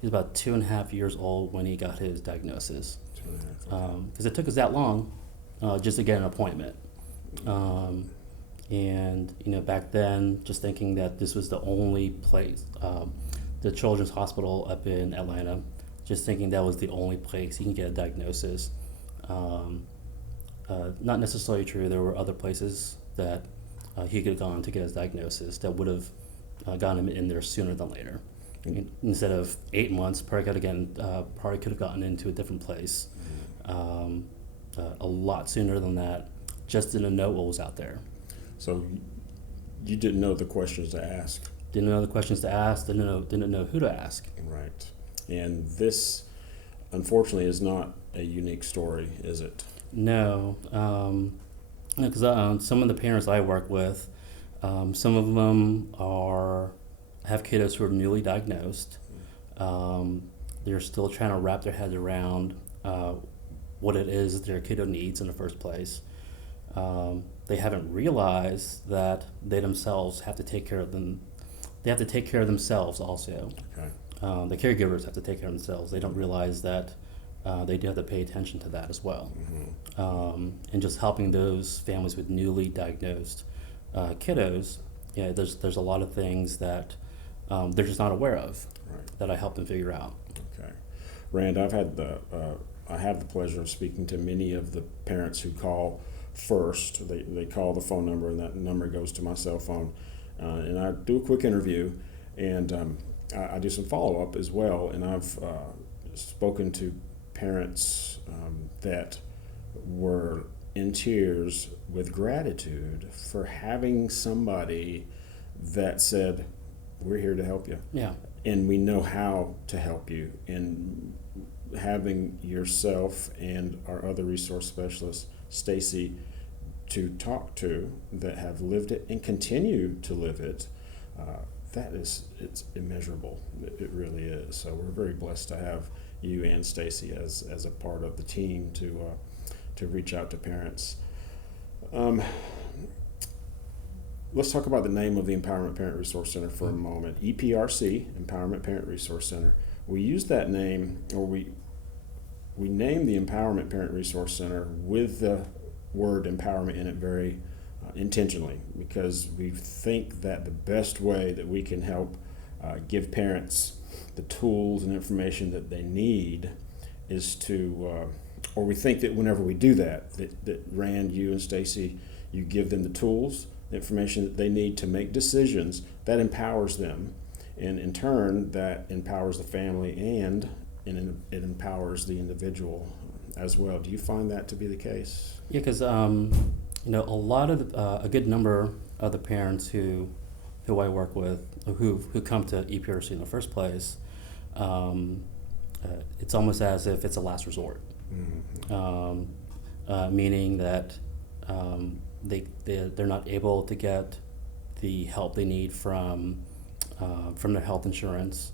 He was about 2.5 years old when he got his diagnosis. 2.5. Okay. Because it took us that long just to get an appointment. Um, and back then, just thinking that this was the only place, the Children's Hospital up in Atlanta, just thinking that was the only place he can get a diagnosis. Um, Not necessarily true. There were other places that he could have gone to get his diagnosis that would have gotten him in there sooner than later. Instead of 8 months, probably could have gotten into a different place a lot sooner than that. Just didn't know what was out there. So you didn't know the questions to ask. Didn't know the questions to ask. Didn't know who to ask. Right. And this, unfortunately, is not a unique story, is it? No, because some of the parents I work with, some of them have kiddos who are newly diagnosed. They're still trying to wrap their heads around what it is their kiddo needs in the first place. They haven't realized that they themselves have to take care of them. They have to take care of themselves also. Okay. The caregivers have to take care of themselves. They don't realize that they do have to pay attention to that as well. And just helping those families with newly diagnosed kiddos, yeah, there's a lot of things that they're just not aware of Right. that I help them figure out. Okay. Rand, I have the pleasure of speaking to many of the parents who call first. They call the phone number, and that number goes to my cell phone. And I do a quick interview, and I do some follow-up as well. And I've spoken to parents that were in tears with gratitude for having somebody that said, "We're here to help you. Yeah. And we know how to help you." And having yourself and our other resource specialist, Stacy, to talk to that have lived it and continue to live it, it's immeasurable. It really is. So we're very blessed to have you and Stacy as a part of the team to reach out to parents. Let's talk about the name of the Empowerment Parent Resource Center for a moment. EPRC, Empowerment Parent Resource Center. We use that name, or we name the Empowerment Parent Resource Center with the word empowerment in it very intentionally, because we think that the best way that we can help give parents the tools and information that they need is to, or we think that whenever we do that Rand, you and Stacy, you give them the tools, the information that they need to make decisions that empowers them, and in turn that empowers the family and it empowers the individual as well. Do you find that to be the case? Yeah, because a lot of a good number of the parents who I work with, who come to EPRC in the first place, it's almost as if it's a last resort. Meaning that they're not able to get the help they need from their health insurance.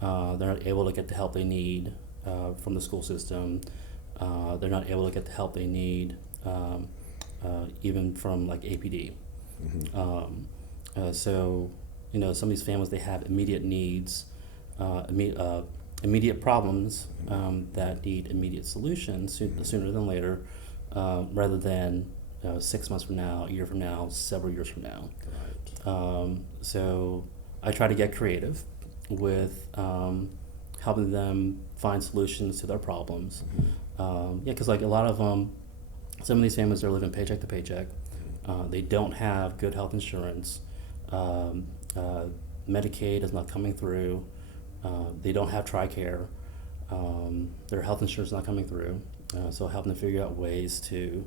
They're not able to get the help they need from the school system. They're not able to get the help they need even from like APD. So some of these families, they have immediate needs, immediate problems that need immediate solutions sooner than later, rather than 6 months from now, a year from now, several years from now. Right. So I try to get creative with helping them find solutions to their problems. Because like a lot of them, some of these families are living paycheck to paycheck. They don't have good health insurance. Medicaid is not coming through. They don't have TRICARE. Their health insurance is not coming through. So helping them figure out ways to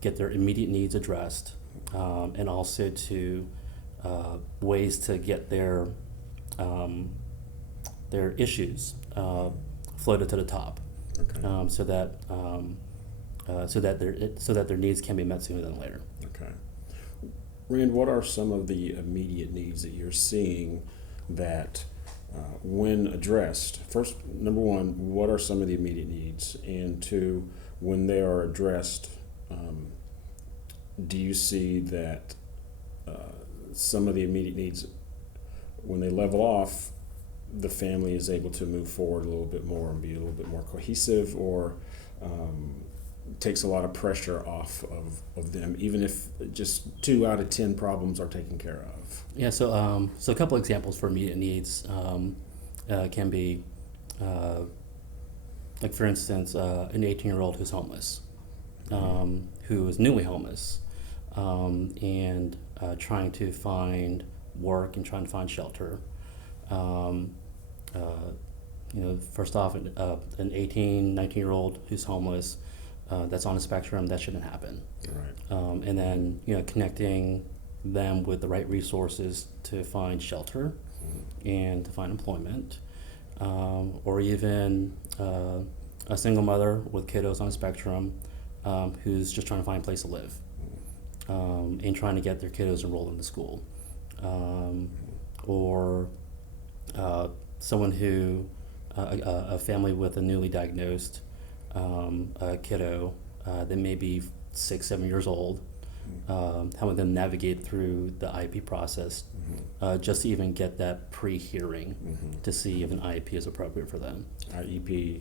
get their immediate needs addressed, and also to ways to get their issues floated to the top, Okay. so that their needs can be met sooner than later. Okay. Rand, what are some of the immediate needs that you're seeing that, when addressed, first, number one, what are some of the immediate needs? And two, when they are addressed, do you see that some of the immediate needs, when they level off, the family is able to move forward a little bit more and be a little bit more cohesive, or takes a lot of pressure off of them, even if just 2 out of 10 problems are taken care of. Yeah, so a couple examples for immediate needs can be, like for instance, an 18-year-old who's homeless, who is newly homeless, and trying to find work and trying to find shelter. First off, an 18, 19-year-old who's homeless, that's on the spectrum, that shouldn't happen. Right. And then, connecting them with the right resources to find shelter and to find employment, or even a single mother with kiddos on the spectrum, who's just trying to find a place to live, and trying to get their kiddos enrolled into school, or someone who, a family with a newly diagnosed kiddo that may be 6, 7 years old, helping them navigate through the IEP process, just to even get that pre-hearing to see if an IEP is appropriate for them. IEP.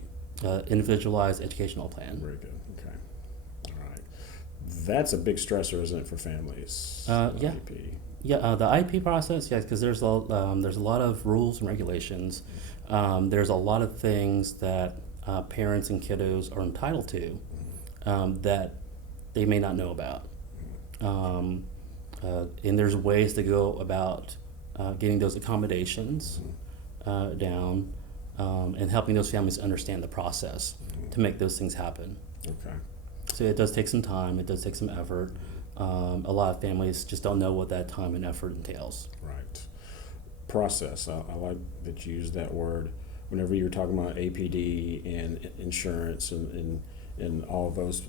Individualized educational plan. Very good. Okay. All right. That's a big stressor, isn't it, for families? Yeah. IEP. Yeah, the IEP process, yes, because there's a lot of rules and regulations. There's a lot of things that parents and kiddos are entitled to, that they may not know about. And there's ways to go about getting those accommodations down, and helping those families understand the process to make those things happen. Okay. So it does take some time, it does take some effort. A lot of families just don't know what that time and effort entails. Right. Process. I like that you used that word. Whenever you were talking about APD and insurance and all of those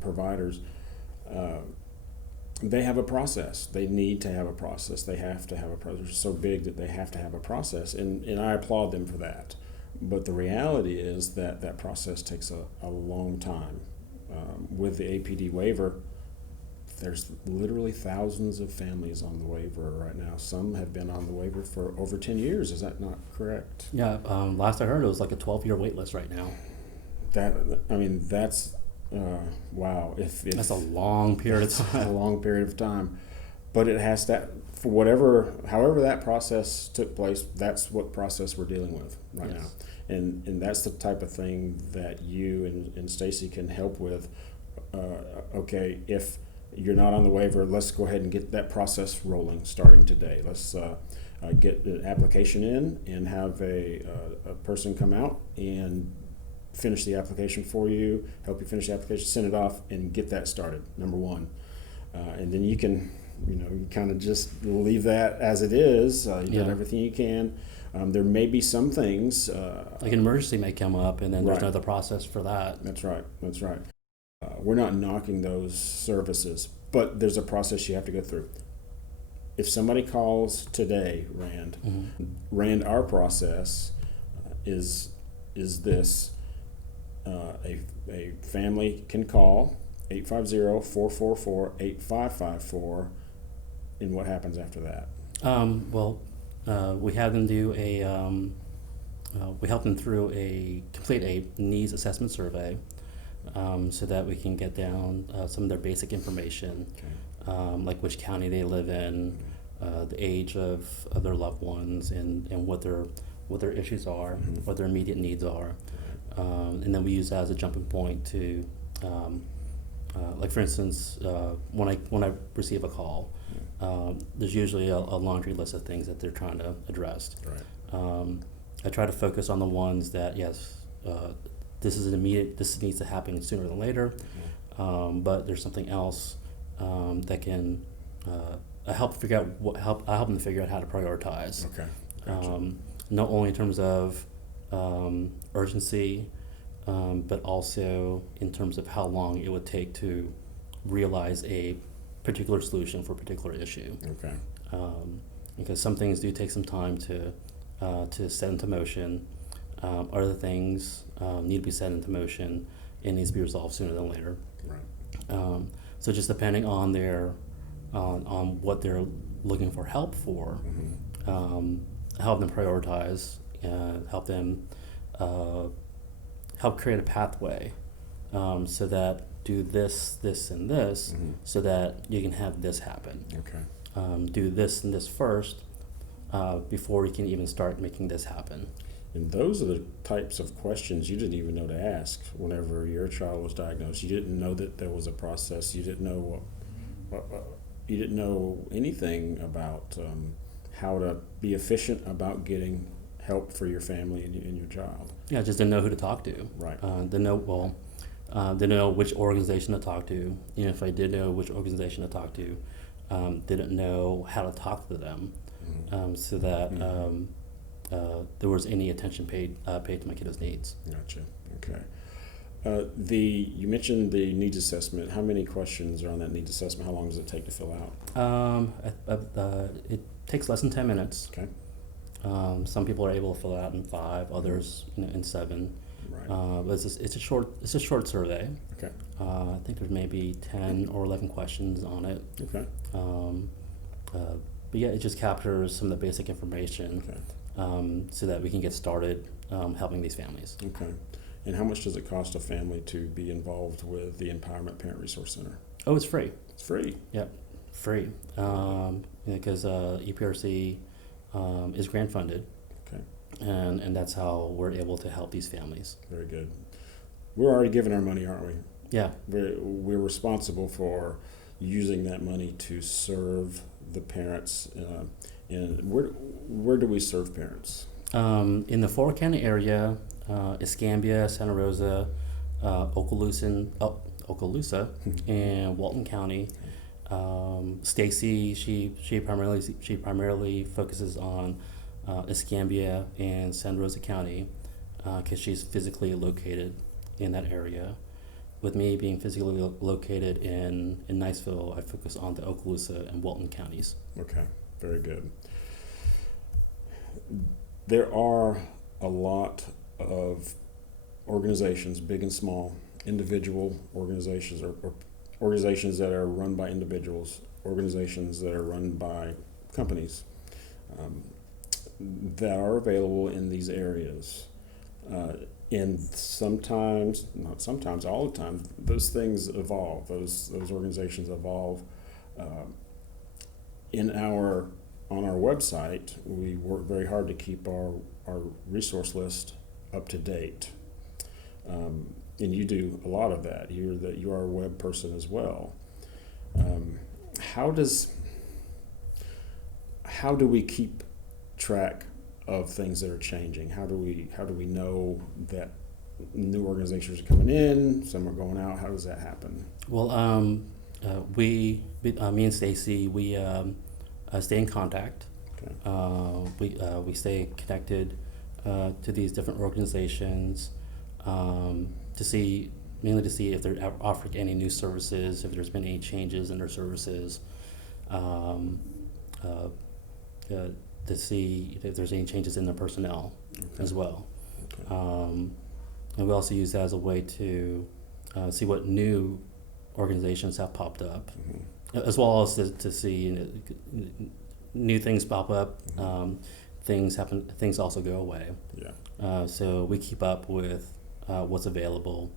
providers, they have a process. They need to have a process. They have to have a process. They're so big that they have to have a process, and I applaud them for that. But the reality is that that process takes a long time. With the APD waiver, there's literally thousands of families on the waiver right now. Some have been on the waiver for over 10 years. Is that not correct? Yeah, last I heard it was like a 12-year wait list right now. That's wow. If That's a long period of time. a long period of time, but it has that for however that process took place. That's what process we're dealing with right Yes. now, and that's the type of thing that you and Stacy can help with. Okay, if you're not on the waiver, let's go ahead and get that process rolling starting today. Let's get the application in and have a person come out and finish the application for you, help you finish the application, send it off, and get that started, number one. And then you can, you kind of just leave that as it is. You did everything you can. There may be some things. Like an emergency may come up, and then there's Right. another process for that. That's right. That's right. We're not knocking those services, but there's a process you have to go through. If somebody calls today, Rand, our process is this. A family can call 850-444-8554, and what happens after that? We have them do we help them complete a needs assessment survey, so that we can get down some of their basic information, like which county they live in, the age of their loved ones, and what their issues are, what their immediate needs are. And then we use that as a jumping point to, like for instance, when I receive a call, there's usually a laundry list of things that they're trying to address. Right. I try to focus on the ones that, yes, this is immediate, this needs to happen sooner than later, but there's something else that can I help them figure out how to prioritize. Okay. Gotcha. Not only in terms of urgency, but also in terms of how long it would take to realize a particular solution for a particular issue. Okay. Because some things do take some time to set into motion. Other things need to be set into motion and needs to be resolved sooner than later. Right. So just depending on on what they're looking for help for, help them prioritize help them help create a pathway, so that do this, this, and this, so that you can have this happen. Okay. Do this and this first, before you can even start making this happen. And those are the types of questions you didn't even know to ask whenever your child was diagnosed. You didn't know that there was a process. You didn't know you didn't know anything about how to be efficient about getting help for your family and your child. Yeah, just didn't know who to talk to. Right. Didn't know which organization to talk to. If I did know which organization to talk to, didn't know how to talk to them, so that there was any attention paid to my kiddos' needs. Gotcha. Okay. You mentioned the needs assessment. How many questions are on that needs assessment? How long does it take to fill out? It takes less than 10 minutes. Okay. Some people are able to fill it out in 5, others in 7. Right. But it's a short survey. Okay. I think there's maybe 10 or 11 questions on it. Okay. But yeah, it just captures some of the basic information, so that we can get started helping these families. Okay. And how much does it cost a family to be involved with the Empowerment Parent Resource Center? Oh, it's free. It's free. Yep, free. Because EPRC is grant funded. Okay. And that's how we're able to help these families. Very good. We're already giving our money, aren't we? Yeah. We're responsible for using that money to serve the parents. And where do we serve parents? In the Fort County area, Escambia, Santa Rosa, Okaloosa, and Walton County. Stacy, she primarily focuses on Escambia and Santa Rosa County, because she's physically located in that area. With me being physically located in Niceville, I focus on the Okaloosa and Walton counties. Okay, very good. There are a lot of organizations, big and small, individual organizations or organizations that are run by individuals, organizations that are run by companies, that are available in these areas. And sometimes, not sometimes, all the time, those things evolve. Those organizations evolve. On our website, we work very hard to keep our resource list up to date. And you do a lot of that. You are a web person as well. How do we keep track of things that are changing? How do we know that new organizations are coming in, some are going out? How does that happen? Well, me and Stacy, we stay in contact. Okay. We stay connected to these different organizations, mainly to see if they're offering any new services, if there's been any changes in their services, to see if there's any changes in their personnel as well. Okay. And we also use that as a way to see what new organizations have popped up, as well as to see new things pop up. Things happen. Things also go away. Yeah. So we keep up with what's available.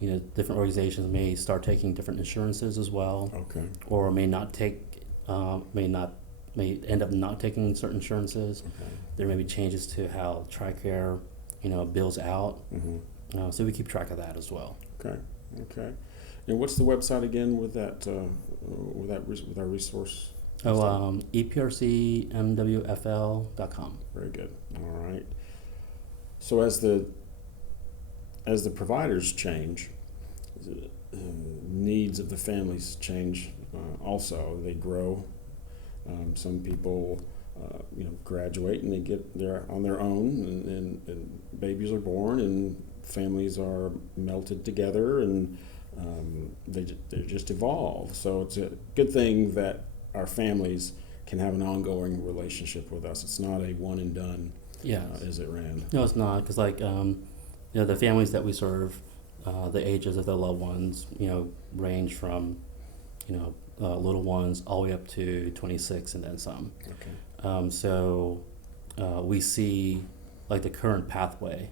Different organizations may start taking different insurances as well. Okay. Or may not take. May end up not taking certain insurances. Okay. There may be changes to how TRICARE, bills out. So we keep track of that as well. Okay. Okay. And what's the website again with that with our resource? EPRCMWFL.com. Very good. All right. So as the providers change, the needs of the families change. Also, they grow. Some people, graduate and they're on their own, and babies are born, and families are melted together, and they just evolve. So it's a good thing that our families can have an ongoing relationship with us. It's not a one and done. Yeah. Is it, Rand? No, it's not, because the families that we serve, the ages of the loved ones, range from, little ones all the way up to 26 and then some. Okay. So we see like the current pathway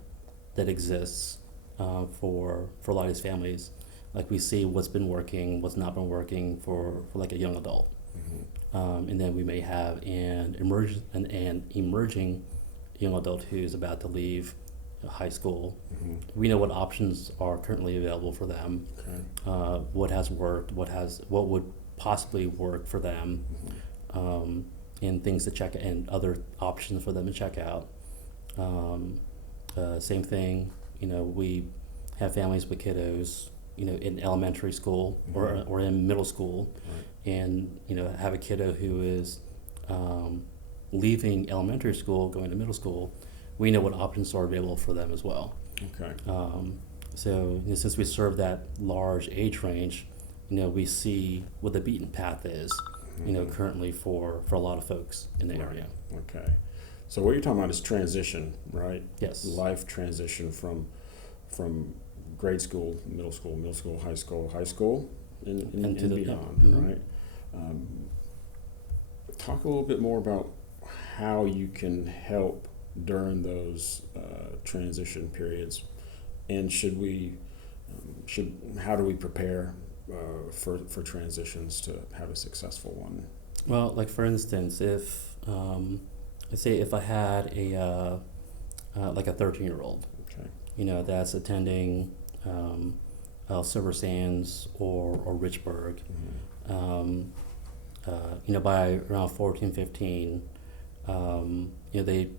that exists for a lot of these families. Like we see what's been working, what's not been working for like a young adult. And then we may have an emerging young adult who's about to leave high school. We know what options are currently available for them, what has worked, what would possibly work for them, and things to check and other options for them to check out. Same thing, we have families with kiddos, in elementary school or in middle school, and have a kiddo who is leaving elementary school, going to middle school. We know what options are available for them as well. Okay. So since we serve that large age range, we see what the beaten path is, currently for a lot of folks in the area. Okay. So what you're talking about is transition, right? Yes. Life transition from grade school, middle school, high school, and beyond, right? Talk a little bit more about how you can help during those transition periods, and how do we prepare for transitions to have a successful one? Well, like for instance, if let's say if I had a like a 13-year-old, that's attending Silver Sands or Richburg, by around 14, 15, they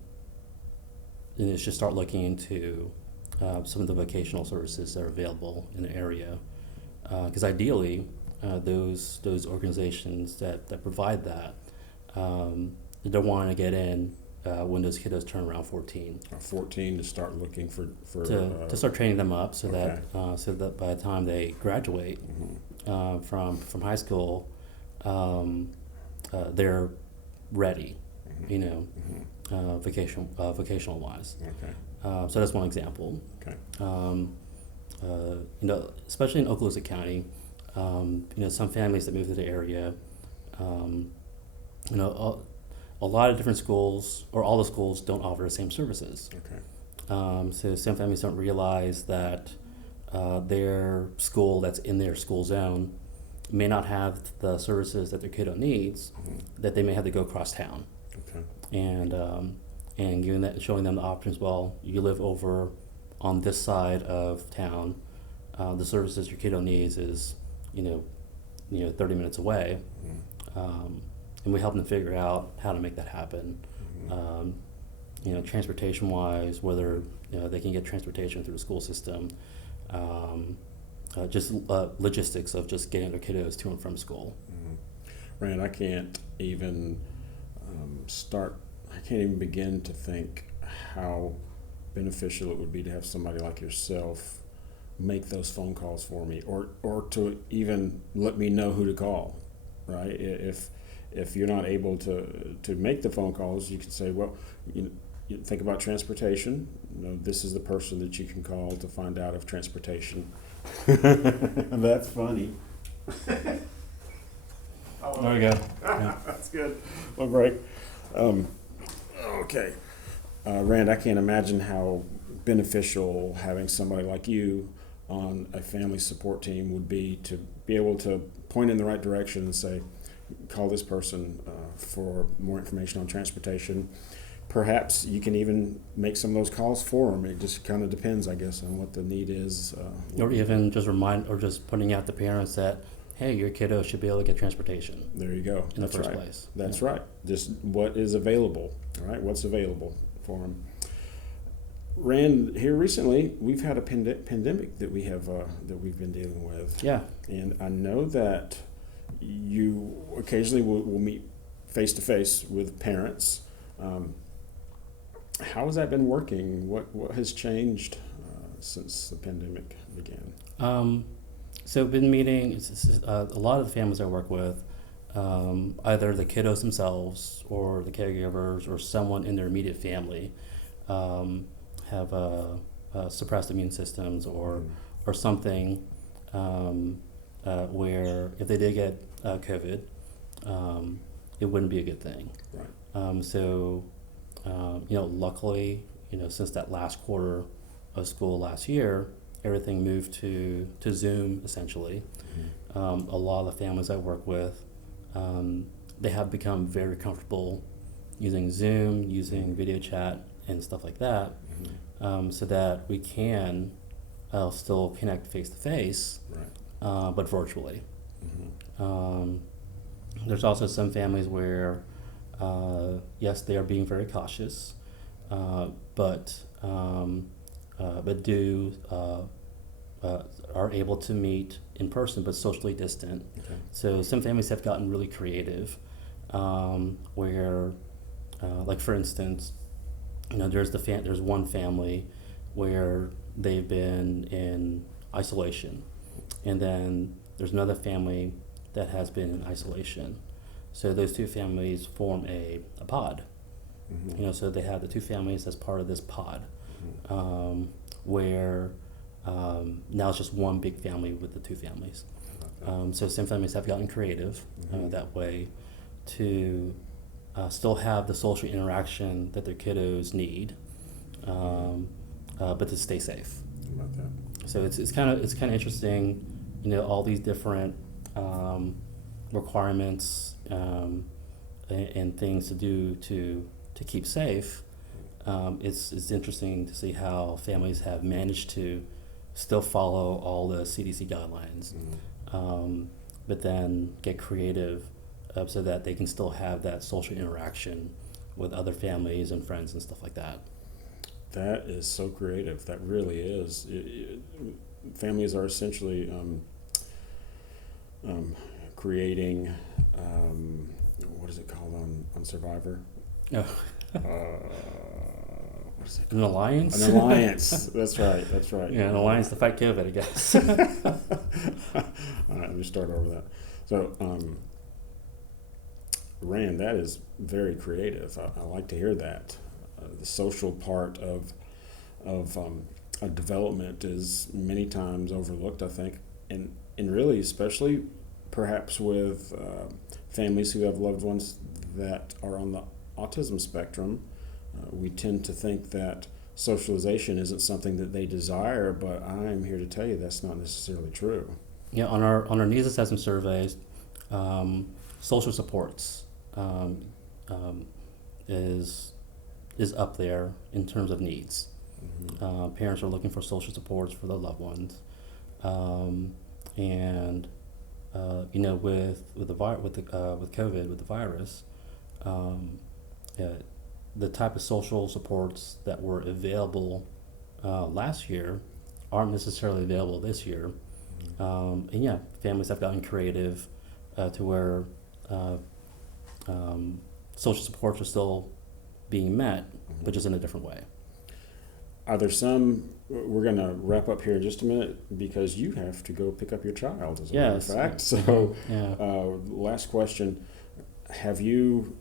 should start looking into some of the vocational services that are available in the area. Because ideally, those organizations that provide that, they're wanting to get in when those kiddos turn around 14. 14 to start looking for to start training them up so that by the time they graduate from high school, they're ready, vocational wise. Okay. So that's one example. Okay. Especially in Okaloosa County, some families that move to the area, a lot of different schools or all the schools don't offer the same services. Okay. So some families don't realize that their school that's in their school zone may not have the services that their kiddo needs, that they may have to go across town. Okay. And giving that, showing them the options. Well, you live over on this side of town. The services your kiddo needs is 30 minutes away, and we help them figure out how to make that happen. Transportation wise, whether they can get transportation through the school system, just logistics of just getting their kiddos to and from school. Rand, I can't even I can't even begin to think how beneficial it would be to have somebody like yourself make those phone calls for me, or to even let me know who to call, right? If you're not able to make the phone calls, you can say, well, you think about transportation. This is the person that you can call to find out if transportation. That's funny. There we go. Yeah. That's good. Well, great. Okay. Rand, I can't imagine how beneficial having somebody like you on a family support team would be, to be able to point in the right direction and say, call this person for more information on transportation. Perhaps you can even make some of those calls for them. It just kind of depends, I guess, on what the need is. Or even just putting out the parents that, hey, your kiddo should be able to get transportation. There you go. In the first place. That's right. Just what is available, all right? What's available for them. Rand, here recently, we've had a pandemic that we've been dealing with. Yeah. And I know that you occasionally will meet face to face with parents. How has that been working? What has changed since the pandemic began? So I've been meeting a lot of the families I work with, either the kiddos themselves or the caregivers or someone in their immediate family have suppressed immune systems or something where if they did get COVID, it wouldn't be a good thing. Right. So, luckily, since that last quarter of school last year, everything moved to Zoom essentially. A lot of the families I work with, they have become very comfortable using Zoom, using video chat, and stuff like that, so that we can still connect face to face, Right. but virtually. Mm-hmm. There's also some families where, yes, they are being very cautious, but do are able to meet in person, but socially distant. Okay. So some families have gotten really creative, where, like for instance, there's one family where they've been in isolation, and then there's another family that has been in isolation. So those two families form a pod. Mm-hmm. So they have the two families as part of this pod, where now it's just one big family with the two families. So some families have gotten creative that way to still have the social interaction that their kiddos need, but to stay safe. How about that? So it's kind of interesting, all these different requirements and things to do to keep safe. It's interesting to see how families have managed to still follow all the CDC guidelines, but then get creative so that they can still have that social interaction with other families and friends and stuff like that. That is so creative. That really is. Families are essentially creating, what is it called on Survivor? Oh, What is it? an alliance? An alliance. That's right. Yeah, an alliance to fight COVID, I guess. All right, let me start over that. So, Rand, that is very creative. I like to hear that. The social part of a development is many times overlooked, I think, and really, especially perhaps with families who have loved ones that are on the autism spectrum. We tend to think that socialization isn't something that they desire, but I'm here to tell you that's not necessarily true. Yeah, on our needs assessment surveys, social supports is up there in terms of needs. Parents are looking for social supports for their loved ones, and with COVID, with the virus, the type of social supports that were available last year aren't necessarily available this year. And yeah, families have gotten creative to where social supports are still being met, but just in a different way. Are there some? We're going to wrap up here in just a minute because you have to go pick up your child, as a matter of fact. So, last question: have you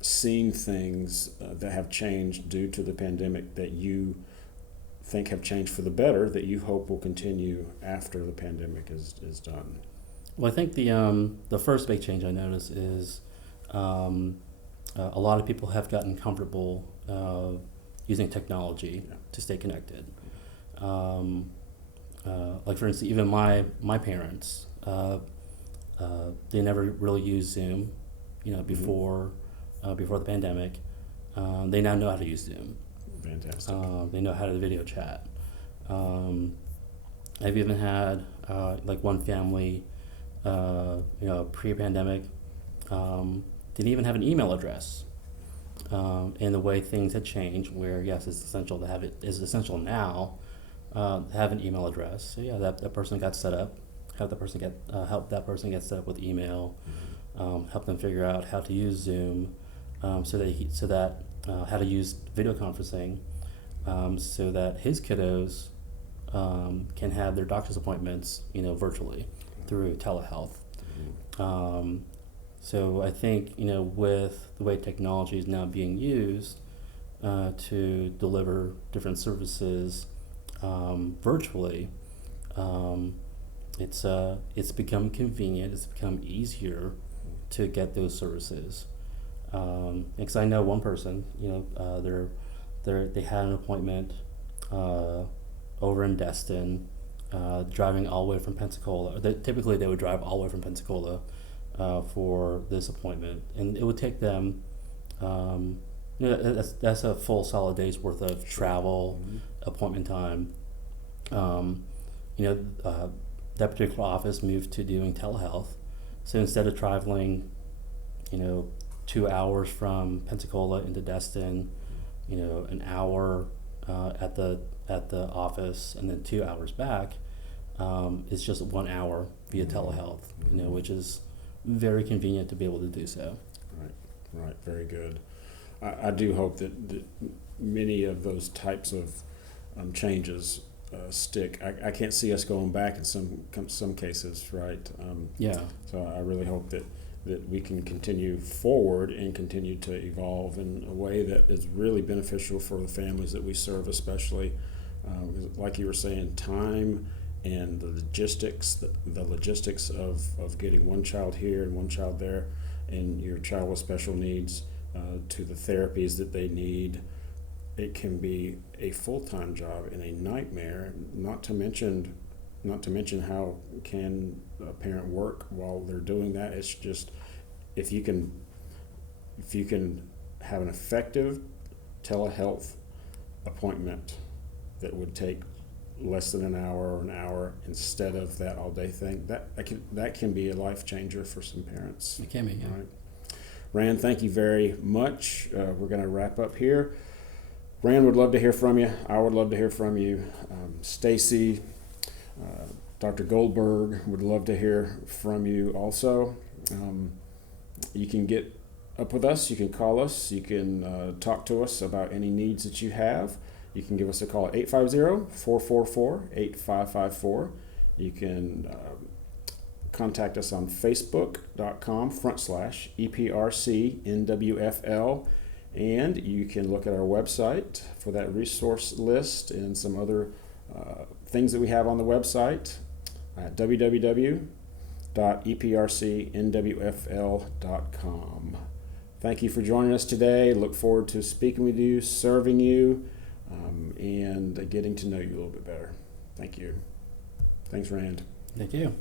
seen things that have changed due to the pandemic that you think have changed for the better that you hope will continue after the pandemic is done? Well, I think the first big change I noticed is a lot of people have gotten comfortable using technology to stay connected. Like for instance, even my parents, they never really used Zoom, before the pandemic. They now know how to use Zoom. Fantastic. They know how to video chat. I've even had like one family, pre-pandemic, didn't even have an email address. And the way things had changed, where yes, it's essential to have it. Is essential now to have an email address. So yeah, that person got set up. Help that person get set up with email. Help them figure out how to use Zoom, how to use video conferencing, so that his kiddos can have their doctor's appointments, virtually through telehealth. So I think, with the way technology is now being used to deliver different services virtually, it's become convenient. It's become easier to get those services. Because I know one person, they had an appointment over in Destin, driving all the way from Pensacola. Typically, they would drive all the way from Pensacola for this appointment, and it would take them. That's a full solid day's worth of travel, appointment time. Um, that particular office moved to doing telehealth, so instead of traveling, 2 hours from Pensacola into Destin, an hour at the office, and then 2 hours back, it's just 1 hour via telehealth. Which is very convenient to be able to do so. Right. Very good. I do hope that many of those types of changes stick. I can't see us going back in some cases, right? So I really hope that we can continue forward and continue to evolve in a way that is really beneficial for the families that we serve, especially because, like you were saying, time and the logistics of getting one child here and one child there, and your child with special needs to the therapies that they need. It can be a full-time job and a nightmare. Not to mention how can a parent work while they're doing that. It's just if you can have an effective telehealth appointment that would take less than an hour or an hour instead of that all-day thing, that can be a life changer for some parents. It can be, yeah. Right. Rand, thank you very much. We're going to wrap up here. Rand would love to hear from you. I would love to hear from you. Stacy, Dr. Goldberg would love to hear from you also. You can get up with us. You can call us. You can talk to us about any needs that you have. You can give us a call at 850-444-8554. You can contact us on facebook.com/EPRCNWFL. And you can look at our website for that resource list and some other things that we have on the website at www.eprcnwfl.com. Thank you for joining us today. Look forward to speaking with you, serving you, and getting to know you a little bit better. Thank you. Thanks, Rand. Thank you.